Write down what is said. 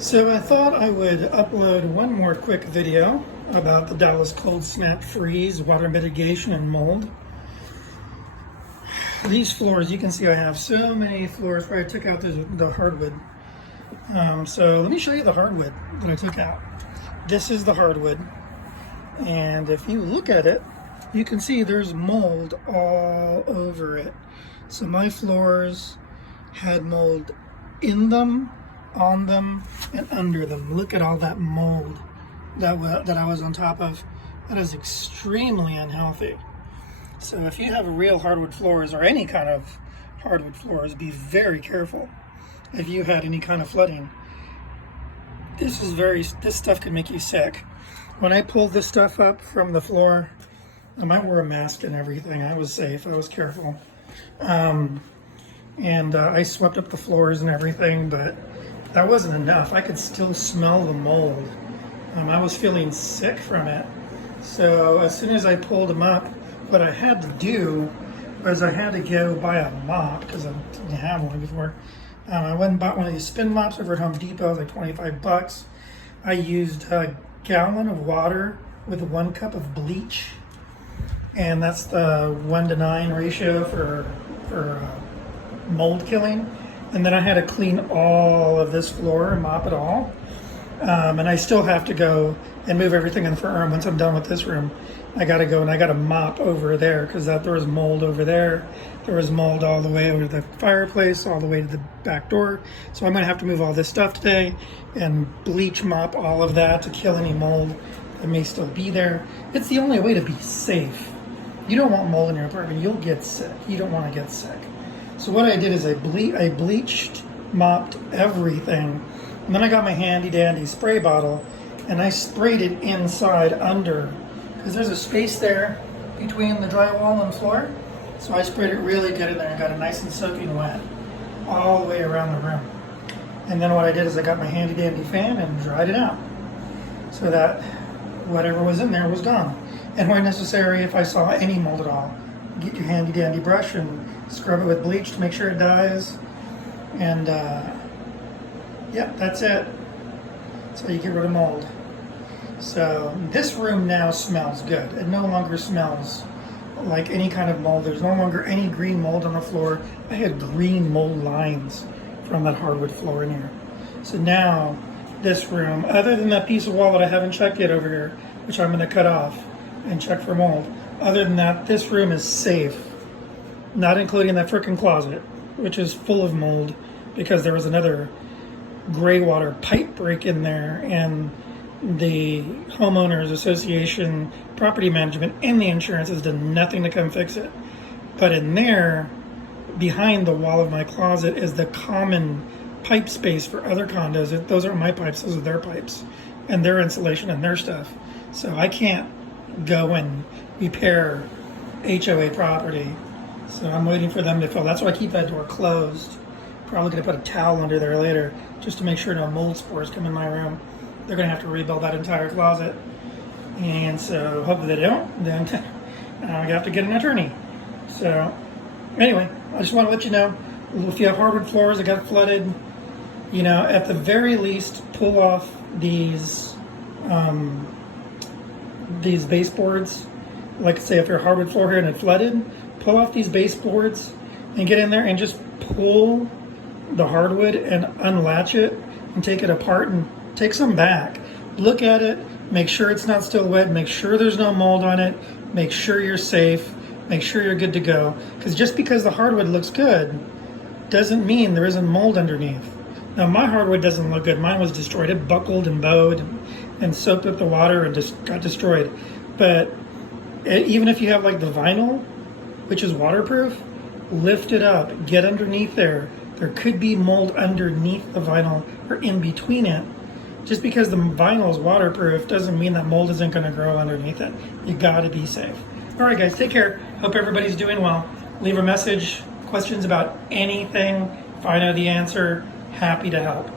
So I thought I would upload one more quick video about the Dallas cold snap freeze, water mitigation, and mold. These floors, you can see I have so many floors where I took out the hardwood. So let me show you the hardwood that I took out. This is the hardwood. And if you look at it, you can see there's mold all over it. So my floors had mold in them, on them, and under them. Look at all that mold that I was on top of. That is extremely unhealthy. So if you have real hardwood floors or any kind of hardwood floors, be very careful if you had any kind of flooding. This stuff can make you sick. When I pulled this stuff up from the floor, I wore a mask and everything. I was safe. I was careful. I swept up the floors and everything, but that wasn't enough. I could still smell the mold. I was feeling sick from it. So as soon as I pulled them up, what I had to do was I had to go buy a mop because I didn't have one before. I went and bought one of these spin mops over at Home Depot. It was like 25 bucks. I used a gallon of water with 1 cup of bleach. And that's the 1:9 ratio for mold killing. And then I had to clean all of this floor and mop it all. And I still have to go and move everything in the front room. Once I'm done with this room, I got to go and I got to mop over there because there was mold over there. There was mold all the way over to the fireplace, all the way to the back door. So I'm going to have to move all this stuff today and bleach mop all of that to kill any mold that may still be there. It's the only way to be safe. You don't want mold in your apartment. You'll get sick. You don't want to get sick. So what I did is I bleached, mopped everything. And then I got my handy dandy spray bottle and I sprayed it inside under, because there's a space there between the drywall and the floor. So I sprayed it really good in there and got it nice and soaking wet all the way around the room. And then what I did is I got my handy dandy fan and dried it out so that whatever was in there was gone. And where necessary, if I saw any mold at all, get your handy dandy brush and scrub it with bleach to make sure it dies. And yep, that's it. That's how you get rid of mold. So this room now smells good. It no longer smells like any kind of mold. There's no longer any green mold on the floor. I had green mold lines from that hardwood floor in here. So now this room, other than that piece of wall that I haven't checked yet over here, which I'm going to cut off and check for mold, other than that, this room is safe. Not including that frickin' closet, which is full of mold because there was another gray water pipe break in there, and the homeowners association, property management, and the insurance has done nothing to come fix it. But in there, behind the wall of my closet, is the common pipe space for other condos. Those aren't my pipes, those are their pipes and their insulation and their stuff. So I can't go and repair HOA property. So I'm waiting for them to fill. That's why I keep that door closed. Probably going to put a towel under there later just to make sure no mold spores come in my room. They're going to have to rebuild that entire closet. And so hopefully they don't. Then I have to get an attorney. So anyway, I just want to let you know, if you have hardwood floors that got flooded, you know, at the very least, pull off these baseboards. Like say if you're a hardwood floor here and it flooded, pull off these baseboards and get in there and just pull the hardwood and unlatch it and take it apart and take some back. Look at it, make sure it's not still wet, make sure there's no mold on it, make sure you're safe, make sure you're good to go. Because just because the hardwood looks good doesn't mean there isn't mold underneath. Now my hardwood doesn't look good. Mine was destroyed. It buckled and bowed and soaked up the water and just got destroyed. But even if you have like the vinyl, which is waterproof, lift it up, get underneath there. There could be mold underneath the vinyl or in between it. Just because the vinyl is waterproof doesn't mean that mold isn't going to grow underneath it. You got to be safe. All right, guys, take care. Hope everybody's doing well. Leave a message, questions about anything. If I know the answer, happy to help.